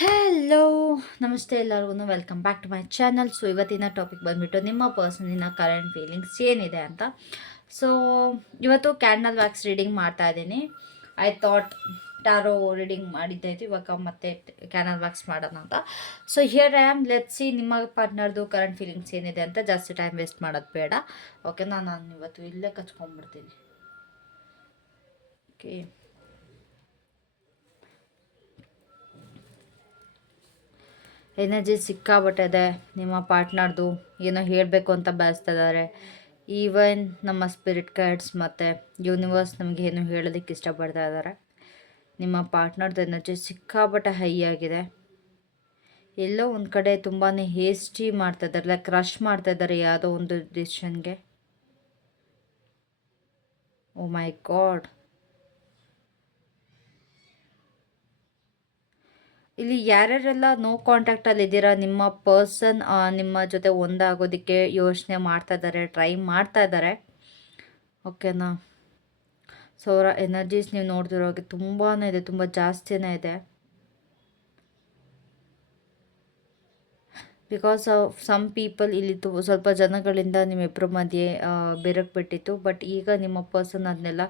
Hello ನಮಸ್ತೆ ಎಲ್ಲರಿಗೂ welcome back to my channel so ಇವತ್ತಿನ ಟಾಪಿಕ್ ಬಂದುಬಿಟ್ಟು ನಿಮ್ಮ ಪರ್ಸನಿನ ಕರೆಂಟ್ ಫೀಲಿಂಗ್ಸ್ ಏನಿದೆ ಅಂತ. ಸೊ ಇವತ್ತು ಕ್ಯಾಂಡಲ್ ವ್ಯಾಕ್ಸ್ ರೀಡಿಂಗ್ ಮಾಡ್ತಾ ಇದ್ದೀನಿ. ಐ ಥಾಟ್ ಟಾರೋ ರೀಡಿಂಗ್ ಮಾಡಿದ್ದಾಯಿತು ಇವಾಗ ಮತ್ತೆ ಕ್ಯಾನಲ್ ವ್ಯಾಕ್ಸ್ ಮಾಡೋಣ ಅಂತ. So here I am let see ನಿಮ್ಮ ಪಾರ್ಟ್ನರ್ದು ಕರೆಂಟ್ ಫೀಲಿಂಗ್ಸ್ ಏನಿದೆ ಅಂತ. ಜಾಸ್ತಿ ಟೈಮ್ ವೇಸ್ಟ್ ಮಾಡೋದು ಬೇಡ. ಓಕೆ ನಾನು ಇವತ್ತು ಇಲ್ಲೇ ಕಚ್ಕೊಂಡ್ಬಿಡ್ತೀನಿ. ಓಕೆ ಎನರ್ಜಿ ಸಿಕ್ಕಾಬಿಟ್ಟಿದೆ ನಿಮ್ಮ ಪಾರ್ಟ್ನರ್ದು ಏನೋ ಹೇಳಬೇಕು ಅಂತ ಬಯಸ್ತಿದ್ದಾರೆ ಈವನ್ ನಮ್ಮ ಸ್ಪಿರಿಟ್ ಗೈಡ್ಸ್ ಮತ್ತು ಯೂನಿವರ್ಸ್ ನಮಗೆ ಏನು ಹೇಳೋದಕ್ಕೆ ಇಷ್ಟಪಡ್ತಾ ಇದ್ದಾರೆ ನಿಮ್ಮ ಪಾರ್ಟ್ನರ್ದು ಎನರ್ಜಿ ಸಿಕ್ಕಾಪಟ್ಟೆ ಹೈ ಆಗಿದೆ. ಎಲ್ಲೋ ಒಂದು ಕಡೆ ತುಂಬಾ ಹೇಸ್ಟಿ ಮಾಡ್ತಾ ಇದ್ದಾರೆ ಲೈಕ್ ರಶ್ ಮಾಡ್ತಾ ಇದ್ದಾರೆ ಯಾವುದೋ ಒಂದು ಡಿಸಿಷನ್ಗೆ ಓ ಮೈ ಗಾಡ್ ಇಲ್ಲಿ ಯಾರ್ಯಾರೆಲ್ಲ ನೋ ಕಾಂಟ್ಯಾಕ್ಟಲ್ಲಿ ಇದ್ದೀರಾ? ನಿಮ್ಮ ಪರ್ಸನ್ ನಿಮ್ಮ ಜೊತೆ ಒಂದಾಗೋದಕ್ಕೆ ಯೋಚನೆ ಮಾಡ್ತಾ ಇದ್ದಾರೆ ಟ್ರೈ ಮಾಡ್ತಾ ಇದ್ದಾರೆ. ಓಕೆನಾ ಸೊ ಅವರ ಎನರ್ಜೀಸ್ ನೀವು ನೋಡ್ತಿರೋಗೆ ತುಂಬಾ ಇದೆ, ತುಂಬ ಜಾಸ್ತಿನೇ ಇದೆ. ಬಿಕಾಸ್ ಆಫ್ ಸಮ್ ಪೀಪಲ್ ಇಲ್ಲಿ ತು, ಸ್ವಲ್ಪ ಜನಗಳಿಂದ ನಿಮ್ಮಿಬ್ಬರ ಮಧ್ಯೆ ಬೆರಕು ಬಿಟ್ಟಿತ್ತು ಬಟ್ ಈಗ ನಿಮ್ಮ ಪರ್ಸನ್ ಅದನ್ನೆಲ್ಲ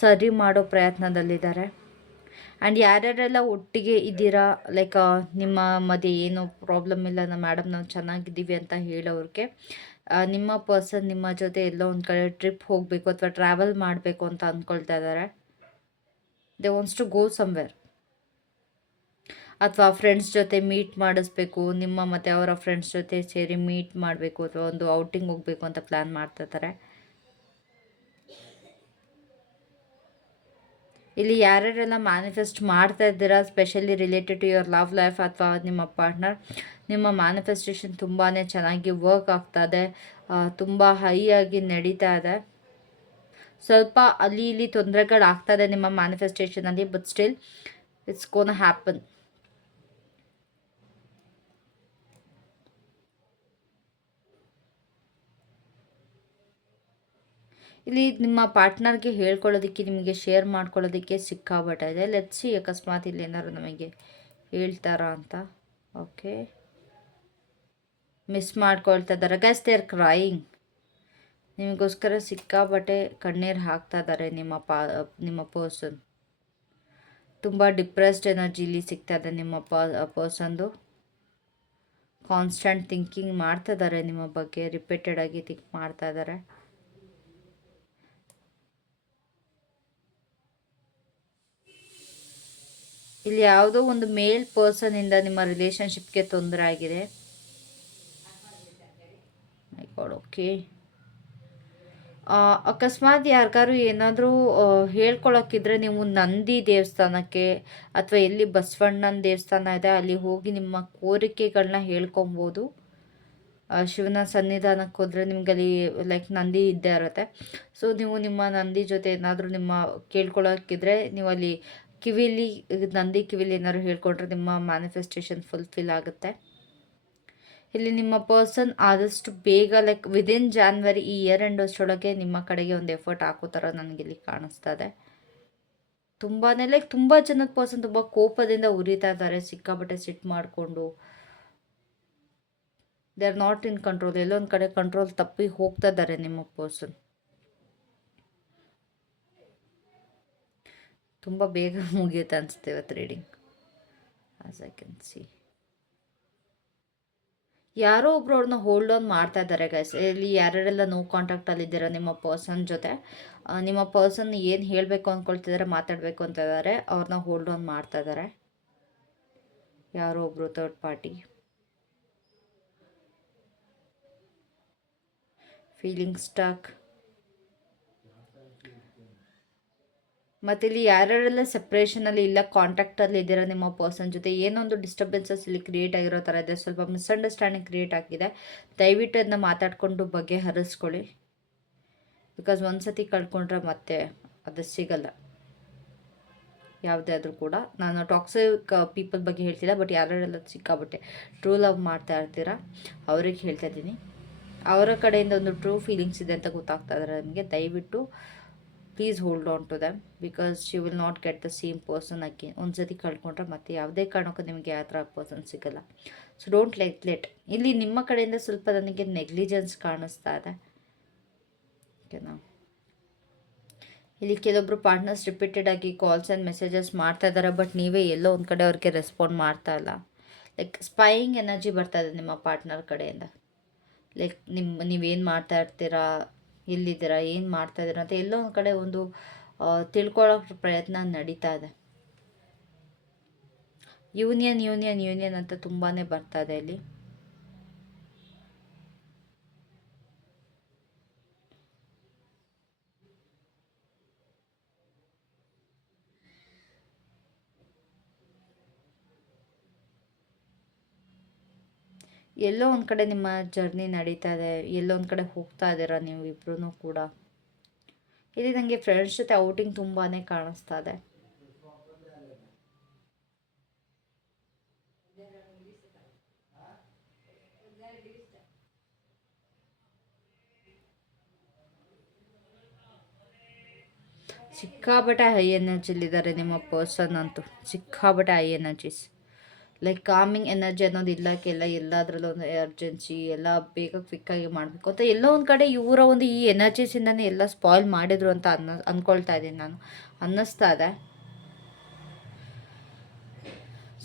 ಸರಿ ಮಾಡೋ ಪ್ರಯತ್ನದಲ್ಲಿದ್ದಾರೆ. ಆ್ಯಂಡ್ ಯಾರ್ಯಾರೆಲ್ಲ ಒಟ್ಟಿಗೆ ಇದ್ದೀರಾ? ಲೈಕ್ ನಿಮ್ಮ ಮಧ್ಯೆ ಏನು ಪ್ರಾಬ್ಲಮ್ ಇಲ್ಲ? ನಮ್ಮ ಮೇಡಮ್ ನಾವು ಚೆನ್ನಾಗಿದ್ದೀವಿ ಅಂತ ಹೇಳೋರಿಗೆ ನಿಮ್ಮ ಪರ್ಸನ್ ನಿಮ್ಮ ಜೊತೆ ಎಲ್ಲೋ ಒಂದು ಕಡೆ ಟ್ರಿಪ್ ಹೋಗಬೇಕು ಅಥವಾ ಟ್ರಾವೆಲ್ ಮಾಡಬೇಕು ಅಂತ ಅಂದ್ಕೊಳ್ತಾ ಇದ್ದಾರೆ they wants to go somewhere ಅಥವಾ ಫ್ರೆಂಡ್ಸ್ ಜೊತೆ ಮೀಟ್ ಮಾಡಿಸ್ಬೇಕು, ನಿಮ್ಮ ಮತ್ತು ಅವರ ಫ್ರೆಂಡ್ಸ್ ಜೊತೆ ಸೇರಿ ಮೀಟ್ ಮಾಡಬೇಕು ಅಥವಾ ಒಂದು ಔಟಿಂಗ್ ಹೋಗಬೇಕು ಅಂತ ಪ್ಲ್ಯಾನ್ ಮಾಡ್ತಾ ಇದ್ದಾರೆ ಇಲ್ಲಿ ಯಾರ್ಯಾರೆಲ್ಲ ಮ್ಯಾನಿಫೆಸ್ಟ್ ಮಾಡ್ತಾ ಇದ್ದೀರಾ specially related to your love life ಅಥವಾ ನಿಮ್ಮ ಪಾರ್ಟ್ನರ್ ನಿಮ್ಮ ಮ್ಯಾನಿಫೆಸ್ಟೇಷನ್ ತುಂಬಾ ಚೆನ್ನಾಗಿ ವರ್ಕ್ ಆಗ್ತಾ ಇದೆ ತುಂಬ ಹೈ ಆಗಿ ನಡೀತಾ ಇದೆ. ಸ್ವಲ್ಪ ಅಲ್ಲಿ ಇಲ್ಲಿ ತೊಂದರೆಗಳಾಗ್ತಾ ಇದೆ ನಿಮ್ಮ ಮ್ಯಾನಿಫೆಸ್ಟೇಷನಲ್ಲಿ but still it's gonna happen ಇಲ್ಲಿ ನಿಮ್ಮ ಪಾರ್ಟ್ನರ್ಗೆ ಹೇಳ್ಕೊಳ್ಳೋದಕ್ಕೆ, ನಿಮಗೆ ಶೇರ್ ಮಾಡ್ಕೊಳ್ಳೋದಕ್ಕೆ ಸಿಕ್ಕಾಬಟ್ಟಿದೆ ಲೆಟ್ಸಿ ಅಕಸ್ಮಾತ್ ಇಲ್ಲಿ ಏನಾದ್ರು ನಮಗೆ ಹೇಳ್ತಾರಾ ಅಂತ. ಓಕೆ ಮಿಸ್ ಮಾಡ್ಕೊಳ್ತಾ ಇದ್ದಾರೆ. ಗೈಸ್ ದೇ ಆರ್ ಕ್ರಾಯಿಂಗ್ ನಿಮಗೋಸ್ಕರ ಸಿಕ್ಕಾಬಟ್ಟೆ ಕಣ್ಣೀರು ಹಾಕ್ತಾ ಇದ್ದಾರೆ ನಿಮ್ಮ ಪಾ, ನಿಮ್ಮ ಪರ್ಸನ್ ತುಂಬ ಡಿಪ್ರೆಸ್ಡ್ ಎನರ್ಜಿ ಇಲ್ಲಿ ಸಿಗ್ತಾ ಇದೆ ನಿಮ್ಮ ಪರ್ಸನ್ದು ಕಾನ್ಸ್ಟೆಂಟ್ ಥಿಂಕಿಂಗ್ ಮಾಡ್ತಾ ಇದ್ದಾರೆ ನಿಮ್ಮ ಬಗ್ಗೆ ರಿಪೀಟೆಡ್ ಆಗಿ ಥಿಂಕ್ ಮಾಡ್ತಾ ಇದ್ದಾರೆ. ಇಲ್ಲಿ ಯಾವುದೋ ಒಂದು ಮೇಲ್ ಪರ್ಸನಿಂದ ನಿಮ್ಮ ರಿಲೇಷನ್ಶಿಪ್ಗೆ ತೊಂದರೆ ಆಗಿದೆ. ಓಕೆ ಅಕಸ್ಮಾತ್ ಯಾರಿಗಾರು ಏನಾದರೂ ಹೇಳ್ಕೊಳಕ್ಕಿದ್ರೆ ನೀವು ನಂದಿ ದೇವಸ್ಥಾನಕ್ಕೆ ಅಥವಾ ಎಲ್ಲಿ ಬಸವಣ್ಣನ ದೇವಸ್ಥಾನ ಇದೆ, ಅಲ್ಲಿ ಹೋಗಿ ನಿಮ್ಮ ಕೋರಿಕೆಗಳನ್ನ ಹೇಳ್ಕೊಬೋದು. ಶಿವನ ಸನ್ನಿಧಾನಕ್ಕೆ ಹೋದರೆ ನಿಮ್ಗೆ ಅಲ್ಲಿ ಲೈಕ್ ನಂದಿ ಇದ್ದೇ ಇರುತ್ತೆ. ಸೊ ನೀವು ನಿಮ್ಮ ನಂದಿ ಜೊತೆ ಏನಾದರೂ ನಿಮ್ಮ ಕೇಳ್ಕೊಳಕ್ಕಿದ್ರೆ ನೀವು ಅಲ್ಲಿ ಕಿವಿಲಿ, ನಂದಿ ಕಿವಿಲಿ ಏನಾದ್ರು ಹೇಳ್ಕೊಂಡ್ರೆ ನಿಮ್ಮ ಮ್ಯಾನಿಫೆಸ್ಟೇಷನ್ ಫುಲ್ಫಿಲ್ ಆಗುತ್ತೆ. ಇಲ್ಲಿ ನಿಮ್ಮ ಪರ್ಸನ್ ಆದಷ್ಟು ಬೇಗ ಲೈಕ್ ವಿದಿನ್ ಜಾನ್ವರಿ ಈ ಇಯರ್ ಎಂಡ್ ಅಷ್ಟೊಳಗೆ ನಿಮ್ಮ ಕಡೆಗೆ ಒಂದು ಎಫರ್ಟ್ ಹಾಕೋ ಥರ ಇಲ್ಲಿ ಕಾಣಿಸ್ತಾ ಇದೆ. ತುಂಬಾ ಲೈಕ್ ತುಂಬ ಜನದ ಪರ್ಸನ್ ತುಂಬ ಕೋಪದಿಂದ ಉರಿತಾ ಇದ್ದಾರೆ, ಸಿಕ್ಕಾಪಟ್ಟೆ ಸಿಟ್ ಮಾಡಿಕೊಂಡು. They are not in control ಎಲ್ಲೊಂದು ಕಡೆ ಕಂಟ್ರೋಲ್ ತಪ್ಪಿ ಹೋಗ್ತಾ ಇದ್ದಾರೆ ನಿಮ್ಮ ಪರ್ಸನ್ ತುಂಬ ಬೇಗ ಮುಗಿಯುತ್ತೆ ಅನಿಸುತ್ತೆ ಇವತ್ತು reading as I can see ಯಾರೋ ಒಬ್ರು ಅವ್ರನ್ನ ಹೋಲ್ಡ್ ಆನ್ ಮಾಡ್ತಾ ಇದ್ದಾರೆ ಗೈಸ್ ಇಲ್ಲಿ ಯಾರ್ಯಾರೆಲ್ಲ ನೋ ಕಾಂಟ್ಯಾಕ್ಟಲ್ಲಿ ಇದ್ದೀರಾ ನಿಮ್ಮ ಪರ್ಸನ್ ಜೊತೆ ನಿಮ್ಮ ಪರ್ಸನ್ ಏನು ಹೇಳಬೇಕು ಅಂದ್ಕೊಳ್ತಿದ್ದಾರೆ ಮಾತಾಡಬೇಕು ಅಂತ ಇದ್ದಾರೆ ಅವ್ರನ್ನ ಹೋಲ್ಡ್ ಆನ್ ಮಾಡ್ತಾ ಇದ್ದಾರೆ. ಯಾರೋ ಒಬ್ಬರು ಥರ್ಡ್ ಪಾರ್ಟಿ ಫೀಲಿಂಗ್ ಸ್ಟಾಕ್ ಮತ್ತು ಇಲ್ಲಿ ಯಾರ್ಯಾರೆಲ್ಲ ಸಪ್ರೇಷನಲ್ಲಿ ಇಲ್ಲ ಕಾಂಟ್ಯಾಕ್ಟಲ್ಲಿ ಇದ್ದೀರಾ ನಿಮ್ಮ ಪರ್ಸನ್ ಜೊತೆ, ಏನೊಂದು ಡಿಸ್ಟರ್ಬೆನ್ಸಸ್ ಇಲ್ಲಿ ಕ್ರಿಯೇಟ್ ಆಗಿರೋ ಥರ ಇದೆ, ಸ್ವಲ್ಪ ಮಿಸ್ಅಂಡರ್ಸ್ಟ್ಯಾಂಡಿಂಗ್ ಕ್ರಿಯೇಟ್ ಆಗಿದೆ. ದಯವಿಟ್ಟು ಅದನ್ನ ಮಾತಾಡಿಕೊಂಡು ಬಗೆಹರಿಸ್ಕೊಳ್ಳಿ ಬಿಕಾಸ್ ಒಂದು ಸತಿ ಕಳ್ಕೊಂಡ್ರೆ ಮತ್ತೆ ಅದು ಸಿಗಲ್ಲ. ಯಾವುದೇ ಆದರೂ ಕೂಡ. ನಾನು ಟಾಕ್ಸಿಕ್ ಪೀಪಲ್ ಬಗ್ಗೆ ಹೇಳ್ತಿಲ್ಲ ಬಟ್ ಯಾರ್ಯಾರೆಲ್ಲ ಸಿಕ್ಕಾಬಿಟ್ಟೆ ಟ್ರೂ ಲವ್ ಮಾಡ್ತಾ ಇರ್ತೀರಾ, ಅವ್ರಿಗೆ ಹೇಳ್ತಾ ಇದ್ದೀನಿ. ಅವರ ಕಡೆಯಿಂದ ಒಂದು ಟ್ರೂ ಫೀಲಿಂಗ್ಸ್ ಇದೆ ಅಂತ ಗೊತ್ತಾಗ್ತಾ ಇದ್ದಾರೆ ನಮಗೆ ದಯವಿಟ್ಟು please hold on to them because she will not get the same person again ಒಂದು ಸತಿ ಕಳ್ಕೊಂಡ್ರೆ ಮತ್ತೆ ಯಾವುದೇ ಕಾರಣಕ್ಕೂ ನಿಮಗೆ ಯಾವ ಥರ ಪರ್ಸನ್ ಸಿಗಲ್ಲ. ಸೊ ಡೋಂಟ್ ಲೆಟ್ ಲೆಟ್ ಇಲ್ಲಿ ನಿಮ್ಮ ಕಡೆಯಿಂದ ಸ್ವಲ್ಪ ನನಗೆ ನೆಗ್ಲಿಜೆನ್ಸ್ ಕಾಣಿಸ್ತಾ ಇದೆ. ಓಕೆನಾ ಇಲ್ಲಿ ಕೆಲವೊಬ್ರು ಪಾರ್ಟ್ನರ್ಸ್ ರಿಪೀಟೆಡ್ ಆಗಿ ಕಾಲ್ಸ್ ಆ್ಯಂಡ್ ಮೆಸೇಜಸ್ ಮಾಡ್ತಾ ಇದ್ದಾರೆ ಬಟ್ ನೀವೇ ಎಲ್ಲೋ ಒಂದು ಕಡೆ ಅವ್ರಿಗೆ ರೆಸ್ಪಾಂಡ್ ಮಾಡ್ತಾ ಇಲ್ಲ. ಲೈಕ್ ಸ್ಪೈಯಿಂಗ್ ಎನರ್ಜಿ ಬರ್ತಾ ಇದೆ ನಿಮ್ಮ ಪಾರ್ಟ್ನರ್ ಕಡೆಯಿಂದ. ಲೈಕ್ ನಿಮ್ಮ ನೀವೇನು ಮಾಡ್ತಾ ಇರ್ತೀರಾ? ಎಲ್ಲಿದ್ದೀರಾ ಏನು ಮಾಡ್ತಾ ಇದ್ದೀರಾ ಅಂತ ಎಲ್ಲೋ ಒಂದು ಕಡೆ ಒಂದು ತಿಳ್ಕೊಳ್ಳೋ ಪ್ರಯತ್ನ ನಡೀತಾ ಇದೆ. ಯೂನಿಯನ್ ಯೂನಿಯನ್ ಯೂನಿಯನ್ ಅಂತ ತುಂಬಾ ಬರ್ತಾ ಇದೆ ಇಲ್ಲಿ. ಎಲ್ಲೋ ಒಂದು ಕಡೆ ನಿಮ್ಮ ಜರ್ನಿ ನಡೀತಾ ಇದೆ, ಎಲ್ಲೋ ಒಂದು ಕಡೆ ಹೋಗ್ತಾ ಇದ್ದೀರಾ ನೀವು ಇಬ್ಬರೂ ಕೂಡ? ಇಲ್ಲಿ ನನಗೆ ಫ್ರೆಂಡ್ಸ್ ಜೊತೆ ಔಟಿಂಗ್ ತುಂಬಾ ಕಾಣಿಸ್ತಾ ಇದೆ. ಸಿಕ್ಕಾಬಟ್ಟೆ ಹೈ ಎನರ್ಜಿಲಿದ್ದಾರೆ ನಿಮ್ಮ ಪರ್ಸನ್ ಅಂತೂ. ಸಿಕ್ಕಾಬಟ್ಟೆ high energies like coming energy ಅನ್ನೋದು ಇಲ್ಲಕ್ಕೆಲ್ಲ ಎಲ್ಲದರಲ್ಲೂ ಒಂದು ಎಮರ್ಜೆನ್ಸಿ ಎಲ್ಲ ಬೇಗ ಕ್ವಿಕ್ಕಾಗಿ ಮಾಡಬೇಕು ಅಂತ ಎಲ್ಲೋ ಒಂದು ಕಡೆ ಇವರ ಒಂದು ಈ ಎನರ್ಜೀಸಿಂದನೇ ಎಲ್ಲ ಸ್ಪಾಯ್ಲ್ ಮಾಡಿದ್ರು ಅಂತ ಅನ್ನ ಅಂದ್ಕೊಳ್ತಾ ಇದ್ದೀನಿ ನಾನು. ಅನ್ನಿಸ್ತಾ ಇದೆ.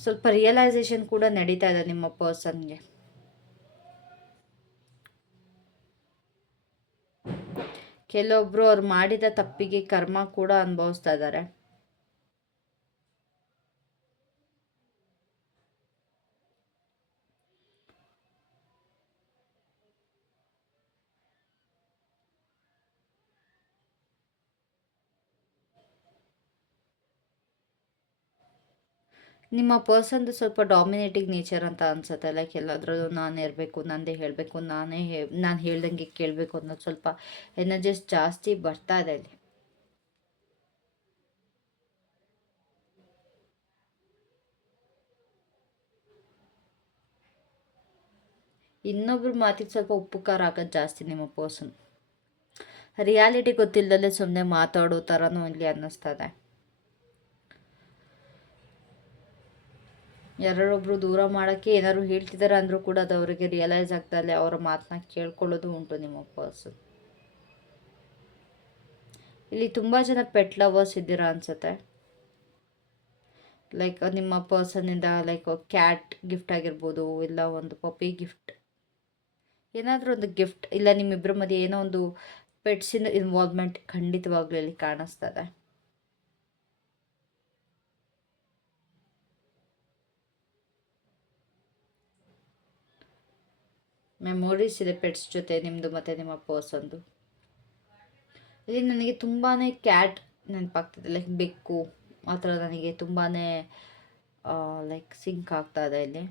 ಸ್ವಲ್ಪ ರಿಯಲೈಸೇಷನ್ ಕೂಡ ನಡೀತಾ ಇದೆ ನಿಮ್ಮ ಪರ್ಸನ್ಗೆ ಕೆಲವೊಬ್ರು ಅವ್ರು ಮಾಡಿದ ತಪ್ಪಿಗೆ ಕರ್ಮ ಕೂಡ ಅನುಭವಿಸ್ತಾ ಇದ್ದಾರೆ. ನಿಮ್ಮ ಪರ್ಸನ್ದು ಸ್ವಲ್ಪ ಡಾಮಿನೇಟಿಂಗ್ ನೇಚರ್ ಅಂತ ಅನ್ಸುತ್ತೆ ಲೈಕ್ ಎಲ್ಲಾದ್ರೂ ನಾನು ಇರಬೇಕು, ನಂದೇ ಹೇಳಬೇಕು, ನಾನೇ ಹೇ, ನಾನು ಹೇಳ್ದಂಗೆ ಕೇಳಬೇಕು ಅನ್ನೋದು ಸ್ವಲ್ಪ ಎನರ್ಜಿಸ್ ಜಾಸ್ತಿ ಬರ್ತಾ ಇದೆ ಇಲ್ಲಿ ಇನ್ನೊಬ್ರ ಮಾತಿಗೆ ಸ್ವಲ್ಪ ಉಪ್ಪುಕಾರ ಆಗೋದು ಜಾಸ್ತಿ ನಿಮ್ಮ ಪರ್ಸನ್. ರಿಯಾಲಿಟಿ ಗೊತ್ತಿಲ್ಲದಲ್ಲೇ ಸುಮ್ಮನೆ ಮಾತಾಡೋ ಥರನೂ ಇಲ್ಲಿ ಅನ್ನಿಸ್ತದೆ. ಯಾರೊಬ್ಬರು ದೂರ ಮಾಡೋಕ್ಕೆ ಏನಾದ್ರು ಹೇಳ್ತಿದ್ದಾರೆ ಅಂದರೂ ಕೂಡ ಅದು ಅವರಿಗೆ ರಿಯಲೈಸ್ ಆಗ್ತಾಯಿಲ್ಲ ಅವರ ಮಾತನ್ನ ಕೇಳ್ಕೊಳ್ಳೋದು ಉಂಟು ನಿಮ್ಮ ಪರ್ಸನ್ ಇಲ್ಲಿ ತುಂಬ ಜನ ಪೆಟ್ ಲವರ್ಸ್ ಇದ್ದೀರಾ ಅನ್ಸುತ್ತೆ. ಲೈಕ್ ನಿಮ್ಮ ಪರ್ಸನ್ನಿಂದ ಲೈಕ್ ಕ್ಯಾಟ್ ಗಿಫ್ಟ್ ಆಗಿರ್ಬೋದು, ಇಲ್ಲ ಒಂದು ಪಪ್ಪಿ ಗಿಫ್ಟ್ ಏನಾದರೂ ಒಂದು ಗಿಫ್ಟ್ ಇಲ್ಲ ನಿಮ್ಮಿಬ್ಬರ ಮಧ್ಯೆ ಏನೋ ಒಂದು ಪೆಟ್ಸಿನ ಇನ್ವಾಲ್ವ್ಮೆಂಟ್ ಖಂಡಿತವಾಗ್ಲೂ ಇಲ್ಲಿ ಕಾಣಿಸ್ತದೆ ಮೆಮೊರೀಸ್ ಇದೆ ಪೆಟ್ಸ್ ಜೊತೆ ನಿಮ್ಮದು ಮತ್ತು ನಿಮ್ಮ ಪರ್ಸನ್ದು ಇಲ್ಲಿ ನನಗೆ ತುಂಬಾ ಕ್ಯಾಟ್ ನೆನಪಾಗ್ತದೆ ಲೈಕ್ ಬೆಕ್ಕು, ಆ ನನಗೆ ತುಂಬಾ ಲೈಕ್ ಸಿಂಕ್ ಆಗ್ತಾ ಇದೆ ಇಲ್ಲಿ.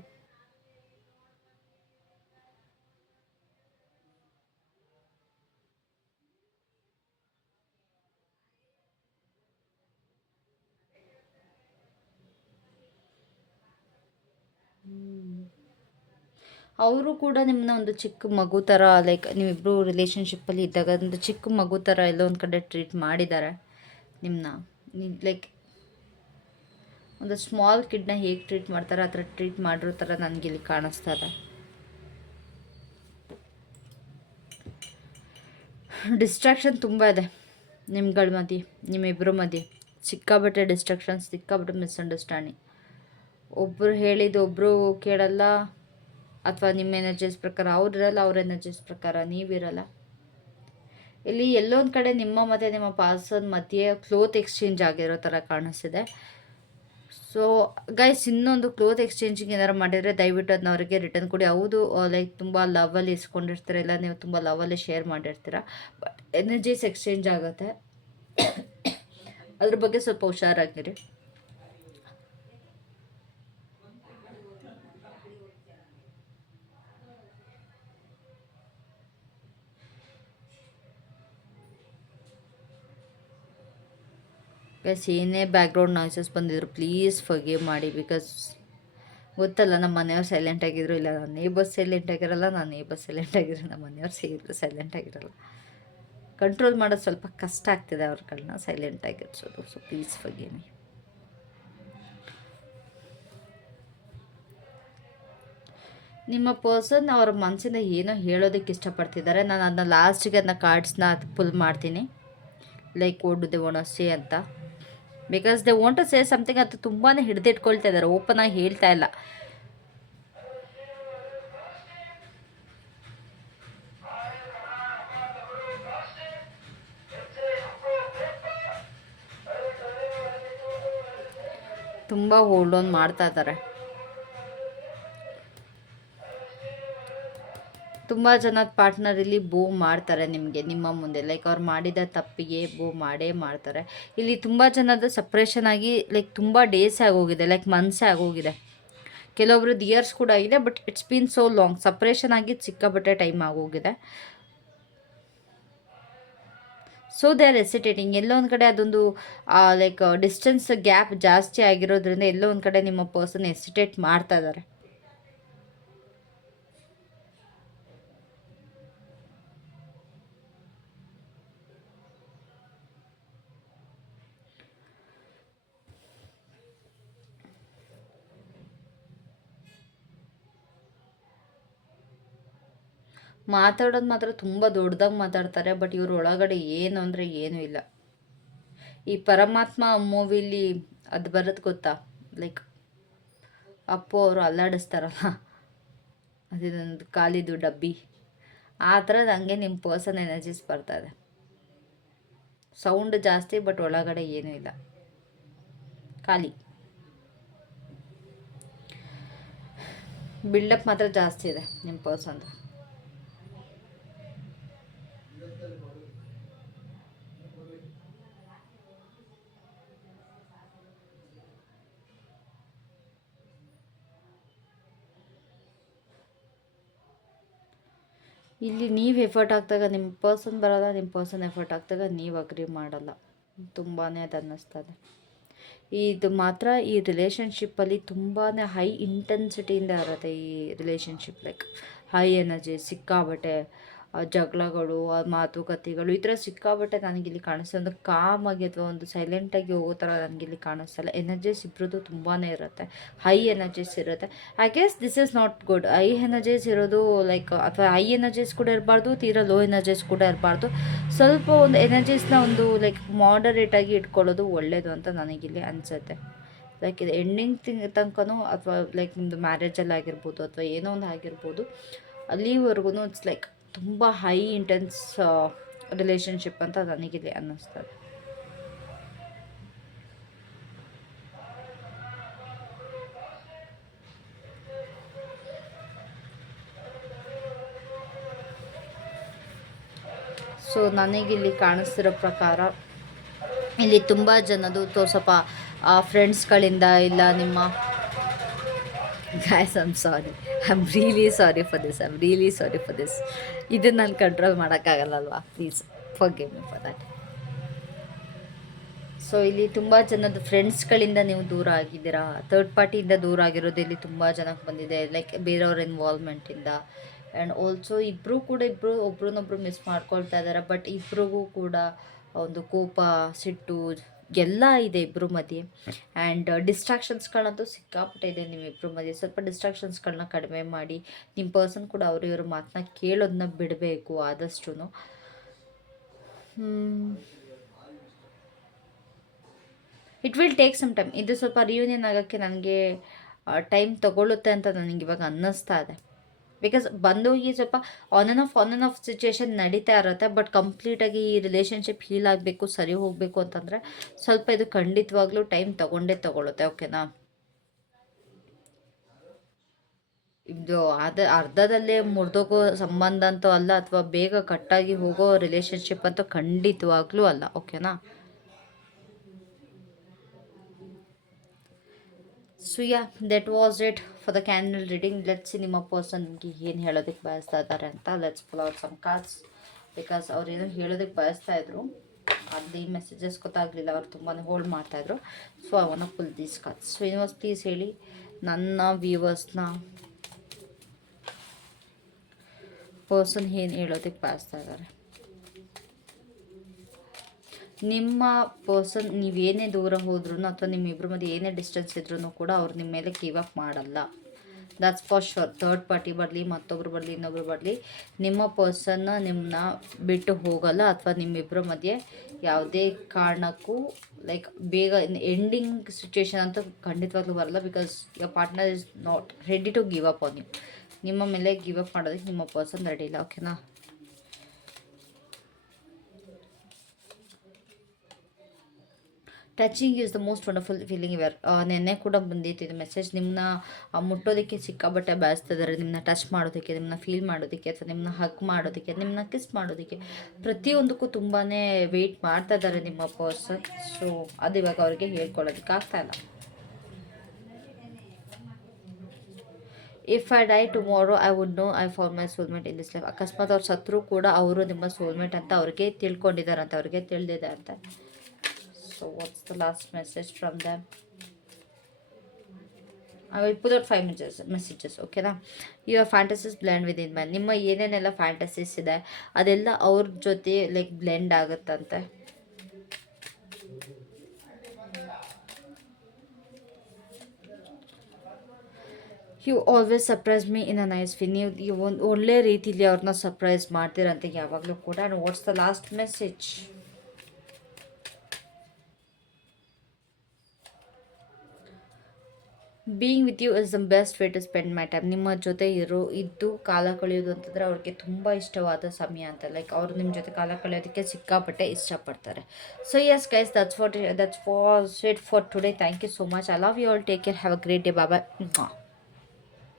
ಅವರು ಕೂಡ ನಿಮ್ಮನ್ನ ಒಂದು ಚಿಕ್ಕ ಮಗು ಥರ ಲೈಕ್ ನೀವಿಬ್ಬರು ರಿಲೇಷನ್ಶಿಪ್ಪಲ್ಲಿ ಇದ್ದಾಗ ಒಂದು ಚಿಕ್ಕ ಮಗು ಥರ ಎಲ್ಲೋ ಒಂದು ಕಡೆ ಟ್ರೀಟ್ ಮಾಡಿದ್ದಾರೆ ನಿಮ್ಮನ್ನ ಲೈಕ್ ಒಂದು ಸ್ಮಾಲ್ ಕಿಡ್ನ ಹೇಗೆ ಟ್ರೀಟ್ ಮಾಡ್ತಾರೆ, ಆ ಥರ ಟ್ರೀಟ್ ಮಾಡಿರೋ ಥರ ನನಗೆ ಇಲ್ಲಿ ಕಾಣಿಸ್ತಾರೆ ಡಿಸ್ಟ್ರಾಕ್ಷನ್ ತುಂಬ ಇದೆ ನಿಮ್ಗಳ ಮಧ್ಯೆ ನಿಮ್ಮಿಬ್ಬರ ಮಧ್ಯೆ. ಸಿಕ್ಕಾಬಟ್ಟೆ ಡಿಸ್ಟ್ರಾಕ್ಷನ್ ಸಿಕ್ಕಾಬಟ್ಟೆ ಮಿಸ್ಅಂಡರ್ಸ್ಟ್ಯಾಂಡಿಂಗ್ ಒಬ್ಬರು ಹೇಳಿದ್ದು ಒಬ್ಬರು ಕೇಳಲ್ಲ ಅಥವಾ ನಿಮ್ಮ ಎನರ್ಜೀಸ್ ಪ್ರಕಾರ ಅವ್ರು ಇರಲ್ಲ ಅವ್ರ ಎನರ್ಜೀಸ್ ಪ್ರಕಾರ, ನೀವಿರಲ್ಲ. ಇಲ್ಲಿ ಎಲ್ಲೊಂದು ಕಡೆ ನಿಮ್ಮ ಮತ್ತು ನಿಮ್ಮ ಪಾರ್ಸನ್ ಮಧ್ಯೆ ಕ್ಲೋತ್ ಎಕ್ಸ್ಚೇಂಜ್ ಆಗಿರೋ ಥರ ಕಾಣಿಸ್ತಿದೆ. ಸೊ ಗೈಸ್ ಇನ್ನೊಂದು ಕ್ಲೋತ್ ಎಕ್ಸ್ಚೇಂಜಿಂಗ್ ಏನಾರು ಮಾಡಿದರೆ ದಯವಿಟ್ಟು ಅದನ್ನ ಅವರಿಗೆ ರಿಟರ್ನ್ ಕೊಡಿ. ಹೌದು ಲೈಕ್ ತುಂಬ ಲವಲ್ಲಿ ಇಸ್ಕೊಂಡಿರ್ತೀರ, ಇಲ್ಲ ನೀವು ತುಂಬ ಲವಲ್ಲಿ ಶೇರ್ ಮಾಡಿರ್ತೀರ. ಬಟ್ ಎನರ್ಜೀಸ್ ಎಕ್ಸ್ಚೇಂಜ್ ಆಗುತ್ತೆ. ಅದ್ರ ಬಗ್ಗೆ ಸ್ವಲ್ಪ ಹುಷಾರಾಗಿರಿ. ಗೈಸ್ ಏನೇ ಬ್ಯಾಕ್ಗ್ರೌಂಡ್ ನಾಯ್ಸಸ್ ಬಂದಿದ್ರು. ಪ್ಲೀಸ್ ಫಗೇವ್ ಮಾಡಿ ಬಿಕಾಸ್ ಗೊತ್ತಲ್ಲ, ನಮ್ಮ ಮನೆಯವ್ರು ಸೈಲೆಂಟ್ ಆಗಿದ್ರು ಇಲ್ಲ ನನ್ನ ಸೈಲೆಂಟ್ ಆಗಿರಲ್ಲ, ನಾನು ನೇಬರ್ಸ್ ಸೈಲೆಂಟ್ ಆಗಿರೋ ನಮ್ಮ ಮನೆಯವ್ರು ಸೇರಿದ್ರು ಸೈಲೆಂಟ್ ಆಗಿರಲ್ಲ. ಕಂಟ್ರೋಲ್ ಮಾಡೋದು ಸ್ವಲ್ಪ ಕಷ್ಟ ಆಗ್ತಿದೆ ಅವ್ರಗಳನ್ನ ಸೈಲೆಂಟಾಗಿರ್ಸೋದು ಸೊ ಪ್ಲೀಸ್ ಫಗೇಮಿ ನಿಮ್ಮ ಪರ್ಸನ್ ಅವ್ರ ಮನಸ್ಸಿಂದ ಏನೋ ಹೇಳೋದಕ್ಕೆ ಇಷ್ಟಪಡ್ತಿದ್ದಾರೆ. ನಾನು ಅದನ್ನ ಲಾಸ್ಟಿಗೆ ಅದನ್ನ ಕಾರ್ಡ್ಸ್ನ ಪುಲ್ ಮಾಡ್ತೀನಿ. ಲೈಕ್ ಓಡುದೇ ಒಣಸಿ ಅಂತ. Because they want to say something ಅದು ತುಂಬಾ ಹಿಡಿದಿಟ್ಕೊಳ್ತಾ ಇದ್ದಾರೆ ಓಪನ್ ಆಗಿ ಹೇಳ್ತಾ ಇಲ್ಲ. ತುಂಬ ಹೋಲ್ಡ್ ಆನ್ ಮಾಡ್ತಾ ಇದ್ದಾರೆ. ತುಂಬ ಜನ ಪಾರ್ಟ್ನರ್ ಇಲ್ಲಿ ಬೋ ಮಾಡ್ತಾರೆ ನಿಮಗೆ, ನಿಮ್ಮ ಮುಂದೆ. ಲೈಕ್ ಅವ್ರು ಮಾಡಿದ ತಪ್ಪಿಗೆ ಬೋ ಮಾಡೇ ಮಾಡ್ತಾರೆ. ಇಲ್ಲಿ ತುಂಬ ಜನದ ಸಪ್ರೇಷನ್ ಆಗಿ ಲೈಕ್ ತುಂಬ ಡೇಸ್ ಆಗೋಗಿದೆ ಲೈಕ್ ಮಂತ್ಸೇ ಆಗೋಗಿದೆ. ಕೆಲವೊಬ್ರದ್ದು ಇಯರ್ಸ್ ಕೂಡ ಆಗಿದೆ but it's been so long separation ಆಗಿ ಸಿಕ್ಕಾಪಟ್ಟೆ ಟೈಮ್ ಆಗೋಗಿದೆ. ಸೊ ದೇ ಆರ್ ಎಸಿಟೇಟಿಂಗ್ ಎಲ್ಲೋ ಒಂದು ಕಡೆ ಅದೊಂದು ಲೈಕ್ ಡಿಸ್ಟೆನ್ಸ್ ಗ್ಯಾಪ್ ಜಾಸ್ತಿ ಆಗಿರೋದ್ರಿಂದ ಎಲ್ಲೋ ಒಂದು ಕಡೆ ನಿಮ್ಮ ಪರ್ಸನ್ ಎಸಿಟೇಟ್ ಮಾಡ್ತಾ ಇದ್ದಾರೆ. ಮಾತಾಡೋದು ಮಾತ್ರ ತುಂಬ ದೊಡ್ಡದಾಗಿ ಮಾತಾಡ್ತಾರೆ, ಬಟ್ ಇವ್ರ ಒಳಗಡೆ ಏನು ಅಂದರೆ ಏನೂ ಇಲ್ಲ. ಈ ಪರಮಾತ್ಮ ಮೂವಿಲಿ ಅದು ಬರೋದು ಗೊತ್ತಾ? ಲೈಕ್ ಅಪ್ಪು ಅವರು ಅಲ್ಲಾಡಿಸ್ತಾರಲ್ಲ ಅದೊಂದು ಖಾಲಿದು ಡಬ್ಬಿ. ಆ ಥರದ್ದು ಹಂಗೆ ನಿಮ್ಮ ಪರ್ಸನ್ ಎನರ್ಜೀಸ್ ಬರ್ತದೆ ಸೌಂಡ್ ಜಾಸ್ತಿ, ಬಟ್ ಒಳಗಡೆ ಏನೂ ಇಲ್ಲ. ಖಾಲಿ. ಬಿಲ್ಡಪ್ ಮಾತ್ರ ಜಾಸ್ತಿ ಇದೆ ನಿಮ್ಮ ಪರ್ಸನ್ದು. ಇಲ್ಲಿ ನೀವು ಎಫರ್ಟ್ ಹಾಕ್ದಾಗ ನಿಮ್ಮ ಪರ್ಸನ್ ಬರೋಲ್ಲ ನಿಮ್ಮ ಪರ್ಸನ್ ಎಫರ್ಟ್ ಹಾಕ್ದಾಗ ನೀವು ಅಗ್ರಿ ಮಾಡಲ್ಲ. ತುಂಬಾ ಅದು ಅನ್ನಿಸ್ತದೆ. ಇದು ಮಾತ್ರ ಈ ರಿಲೇಷನ್ಶಿಪ್ಪಲ್ಲಿ ತುಂಬಾ ಹೈ ಇಂಟೆನ್ಸಿಟಿಯಿಂದ ಇರುತ್ತೆ ಈ ರಿಲೇಷನ್ಶಿಪ್ ಲೈಕ್ ಹೈ ಎನರ್ಜಿ ಸಿಕ್ಕಾಬಟ್ಟೆ ಜಗಳಗಳು ಮಾತುಕತೆಗಳು ಈ ಥರ ಸಿಕ್ಕಾಬಟ್ಟೆ ನನಗಿಲ್ಲಿ ಕಾಣಿಸ್ತದೆ. ಒಂದು ಕಾಮಾಗಿ ಅಥವಾ ಒಂದು ಸೈಲೆಂಟಾಗಿ ಹೋಗೋ ಥರ ನನಗಿಲ್ಲಿ ಕಾಣಿಸ್ತಲ್ಲ. ಎನರ್ಜೀಸ್ ಇಬ್ಬರದ್ದು ತುಂಬಾ ಇರುತ್ತೆ. ಹೈ ಎನರ್ಜೀಸ್ ಇರುತ್ತೆ. I guess this is not good high energies ಇರೋದು ಲೈಕ್ ಅಥವಾ ಹೈ ಎನರ್ಜೀಸ್ ಕೂಡ ಇರಬಾರ್ದು, ತೀರಾ ಲೋ ಎನರ್ಜೀಸ್ ಕೂಡ ಇರಬಾರ್ದು. ಸ್ವಲ್ಪ ಒಂದು ಎನರ್ಜೀಸ್ನ ಒಂದು ಲೈಕ್ ಮಾಡರೇಟಾಗಿ ಇಟ್ಕೊಳ್ಳೋದು ಒಳ್ಳೆಯದು ಅಂತ ನನಗಿಲ್ಲಿ ಅನಿಸುತ್ತೆ. ಲೈಕ್ ಇದು ಎಂಡಿಂಗ್ ತಿಂಗ್ ತನಕನೂ ಅಥವಾ ಲೈಕ್ ನಿಮ್ಮದು ಮ್ಯಾರೇಜಲ್ಲಿ ಆಗಿರ್ಬೋದು ಅಥವಾ ಏನೋ ಒಂದು ಆಗಿರ್ಬೋದು ಅಲ್ಲಿವರೆಗೂ ಇಟ್ಸ್ ಲೈಕ್ ತುಂಬ ಹೈ ಇಂಟೆನ್ಸ್ ರಿಲೇಷನ್ಶಿಪ್ ಅಂತ ನನಗಿದೆ ಅನ್ನಿಸ್ತದೆ. ಸೊ ನನಗಿಲ್ಲಿ ಕಾಣಿಸ್ತಿರೋ ಪ್ರಕಾರ, ಇಲ್ಲಿ ತುಂಬ ಜನದು ಸ್ವಲ್ಪ ಫ್ರೆಂಡ್ಸ್ಗಳಿಂದ ಇಲ್ಲ ನಿಮ್ಮ guys I'm sorry I am really sorry for this I am really sorry for this ಇದನ್ನು ನಾನು control ಮಾಡೋಕ್ಕಾಗಲ್ಲಲ್ವಾ? Please for me for that so ಇಲ್ಲಿ ತುಂಬ ಜನದ ಫ್ರೆಂಡ್ಸ್ಗಳಿಂದ ನೀವು ದೂರ ಆಗಿದ್ದೀರಾ? ಥರ್ಡ್ ಪಾರ್ಟಿಯಿಂದ ದೂರ ಆಗಿರೋದು ಇಲ್ಲಿ ತುಂಬ ಜನಕ್ಕೆ ಬಂದಿದೆ. ಲೈಕ್ ಬೇರೆಯವ್ರ ಇನ್ವಾಲ್ವ್ಮೆಂಟಿಂದ ಆ್ಯಂಡ್ ಆಲ್ಸೋ ಇಬ್ಬರು ಕೂಡ ಇಬ್ಬರು ಒಬ್ರನ್ನೊಬ್ರು ಮಿಸ್ ಮಾಡ್ಕೊಳ್ತಾ ಇದ್ದಾರೆ ಬಟ್ ಇಬ್ರಿಗೂ ಕೂಡ ಒಂದು ಕೋಪ, ಸಿಟ್ಟು ಎಲ್ಲ ಇದೆ ಇಬ್ಬರು ಮಧ್ಯೆ ಆ್ಯಂಡ್ ಡಿಸ್ಟ್ರಾಕ್ಷನ್ಸ್ಗಳಂತೂ ಸಿಕ್ಕಾಪಟ್ಟೆ ಇದೆ ನಿಮ್ಮಿಬ್ಬರು ಮಧ್ಯೆ ಸ್ವಲ್ಪ ಡಿಸ್ಟ್ರಾಕ್ಷನ್ಸ್ಗಳನ್ನ ಕಡಿಮೆ ಮಾಡಿ ನಿಮ್ಮ ಪರ್ಸನ್ ಕೂಡ ಅವರು ಇವರು ಮಾತನ್ನ ಕೇಳೋದನ್ನ ಬಿಡಬೇಕು ಆದಷ್ಟು it will take some time ಇದು ಸ್ವಲ್ಪ ರಿಯೂನಿಯನ್ ಆಗೋಕ್ಕೆ ನನಗೆ ಟೈಮ್ ತಗೊಳ್ಳುತ್ತೆ ಅಂತ ನನಗೆ ಇವಾಗ ಅನ್ನಿಸ್ತಾ ಇದೆ. ಬಿಕಾಸ್ ಬಂದೋಗಿ ಸ್ವಲ್ಪ on and off on and off situation ನಡೀತಾ ಇರುತ್ತೆ ಬಟ್ ಕಂಪ್ಲೀಟಾಗಿ ಈ ರಿಲೇಷನ್ಶಿಪ್ ಹೀಲ್ ಆಗಬೇಕು, ಸರಿ ಹೋಗಬೇಕು ಅಂತಂದರೆ ಸ್ವಲ್ಪ ಇದು ಖಂಡಿತವಾಗ್ಲೂ ಟೈಮ್ ತಗೊಂಡೇ ತಗೊಳುತ್ತೆ ಓಕೆನಾ ಇದು ಅದ ಅರ್ಧದಲ್ಲೇ ಮುರಿದೋಗೋ ಸಂಬಂಧ ಅಂತೂ ಅಲ್ಲ, ಅಥವಾ ಬೇಗ ಕಟ್ಟಾಗಿ ಹೋಗೋ ರಿಲೇಷನ್ಶಿಪ್ ಅಂತೂ ಖಂಡಿತವಾಗ್ಲೂ ಅಲ್ಲ ಓಕೆನಾ so yeah that was it for the candle reading let's ನಿಮ್ಮ ಪರ್ಸನ್ಗೆ ಏನು ಹೇಳೋದಕ್ಕೆ ಬಯಸ್ತಾ ಇದ್ದಾರೆ ಅಂತ. ಲೆಟ್ಸ್ ಫುಲ್ ಅವ್ರ ಸಮ್ ಕಾರ್ಡ್ಸ್ ಬಿಕಾಸ್ ಅವ್ರು ಏನೋ ಹೇಳೋದಕ್ಕೆ ಬಯಸ್ತಾ ಇದ್ರು. ಈ ಮೆಸೇಜಸ್ ಗೊತ್ತಾಗಲಿಲ್ಲ, ಅವ್ರು ತುಂಬಾ ಹೋಲ್ಡ್ ಮಾಡ್ತಾಯಿದ್ರು ಸೊ ಅವನ್ನ von pull these cards so universe please ಹೇಳಿ. ನನ್ನ ವ್ಯೂವರ್ಸ್ನ ಪರ್ಸನ್ ಏನು ಹೇಳೋದಕ್ಕೆ ಬಯಸ್ತಾ ಇದ್ದಾರೆ? ನಿಮ್ಮ ಪರ್ಸನ್ ನೀವು ಏನೇ ದೂರ ಹೋದ್ರೂ ಅಥವಾ ನಿಮ್ಮಿಬ್ಬರ ಮಧ್ಯೆ ಏನೇ ಡಿಸ್ಟೆನ್ಸ್ ಇದ್ರೂ ಕೂಡ ಅವ್ರು ನಿಮ್ಮ ಮೇಲೆ ಗಿವ್ ಅಪ್ ಮಾಡಲ್ಲ. That's for sure third party ಬರಲಿ, ಮತ್ತೊಬ್ರು ಬರಲಿ, ಇನ್ನೊಬ್ರು ಬರಲಿ, ನಿಮ್ಮ ಪರ್ಸನ್ನ ನಿಮ್ಮನ್ನ ಬಿಟ್ಟು ಹೋಗಲ್ಲ ಅಥವಾ ನಿಮ್ಮಿಬ್ಬರ ಮಧ್ಯೆ ಯಾವುದೇ ಕಾರಣಕ್ಕೂ ಲೈಕ್ ಬೇಗ ಎಂಡಿಂಗ್ ಸಿಚುವೇಶನ್ ಅಂತೂ ಖಂಡಿತವಾಗ್ಲೂ ಬರಲ್ಲ because your partner is not ready to give up on you ನಿಮ್ಮ ಮೇಲೆ ಗಿವ್ ಅಪ್ ಮಾಡೋದಕ್ಕೆ ನಿಮ್ಮ ಪರ್ಸನ್ ರೆಡಿ ಇಲ್ಲ ಓಕೆನಾ touching is the most wonderful feeling ever ನೆನ್ನೆ ಕೂಡ ಬಂದಿತ್ತು ಇದು ಮೆಸೇಜ್ ನಿಮ್ಮನ್ನ ಮುಟ್ಟೋದಕ್ಕೆ ಸಿಕ್ಕಾಬಟ್ಟೆ ಬಯಸ್ತಿದ್ದಾರೆ ನಿಮ್ಮನ್ನ ಟಚ್ ಮಾಡೋದಕ್ಕೆ ನಿಮ್ಮನ್ನ ಫೀಲ್ ಮಾಡೋದಕ್ಕೆ ಅಥವಾ ನಿಮ್ಮನ್ನ ಹಗ್ ಮಾಡೋದಕ್ಕೆ ನಿಮ್ಮನ್ನ ಕಿಸ್ ಮಾಡೋದಕ್ಕೆ ಪ್ರತಿಯೊಂದಕ್ಕೂ ತುಂಬಾ ವೆಯ್ಟ್ ಮಾಡ್ತಾ ಇದ್ದಾರೆ ನಿಮ್ಮ ಪರ್ಸನ್ ಸೊ ಅದು ಇವಾಗ ಅವರಿಗೆ ಹೇಳ್ಕೊಳ್ಳೋದಕ್ಕೆ ಆಗ್ತಾ ಇಲ್ಲ. If I die tomorrow I would know I for my soulmate in this life ಅಕಸ್ಮಾತ್ ಅವ್ರು ಸತ್ರು ಕೂಡ ಅವರು ನಿಮ್ಮ ಸೋಲ್ಮೇಟ್ ಅಂತ ಅವ್ರಿಗೆ ತಿಳ್ಕೊಂಡಿದ್ದಾರೆ ಅಂತ, ಅವ್ರಿಗೆ ತಿಳಿದಿದೆ ಅಂತ. So what's the last message from them? I will pull out five messages messages ಓಕೆನಾ your fantasies blend with in my ನಿಮ್ಮ ಏನೇನೆಲ್ಲ ಫ್ಯಾಂಟಸೀಸ್ ಇದೆ, ಅದೆಲ್ಲ ಅವ್ರ ಜೊತೆ like blend ಆಗುತ್ತಂತೆ. You always surprise me in a nice way ನೀವು ಒಂದು ಒಳ್ಳೆ ರೀತಿಲಿ ಅವ್ರನ್ನ ಸರ್ಪ್ರೈಸ್ ಮಾಡ್ತೀರಂತೆ ಯಾವಾಗಲೂ ಕೂಡ. And what's the last message being with you is the best way to spend my time ನಿಮ್ಮ ಜೊತೆ ಇರೋ, ಇದ್ದು ಕಾಲ ಕಳೆಯೋದು ಅಂತಂದರೆ ಅವ್ರಿಗೆ ತುಂಬ ಇಷ್ಟವಾದ ಸಮಯ ಅಂತ. ಲೈಕ್ ಅವರು ನಿಮ್ಮ ಜೊತೆ ಕಾಲ ಕಳೆಯೋದಕ್ಕೆ ಸಿಕ್ಕಾಪಟ್ಟೆ ಇಷ್ಟಪಡ್ತಾರೆ. So yes guys that's for that's for sweet for today thank you so much I love you all take care have a great day Baba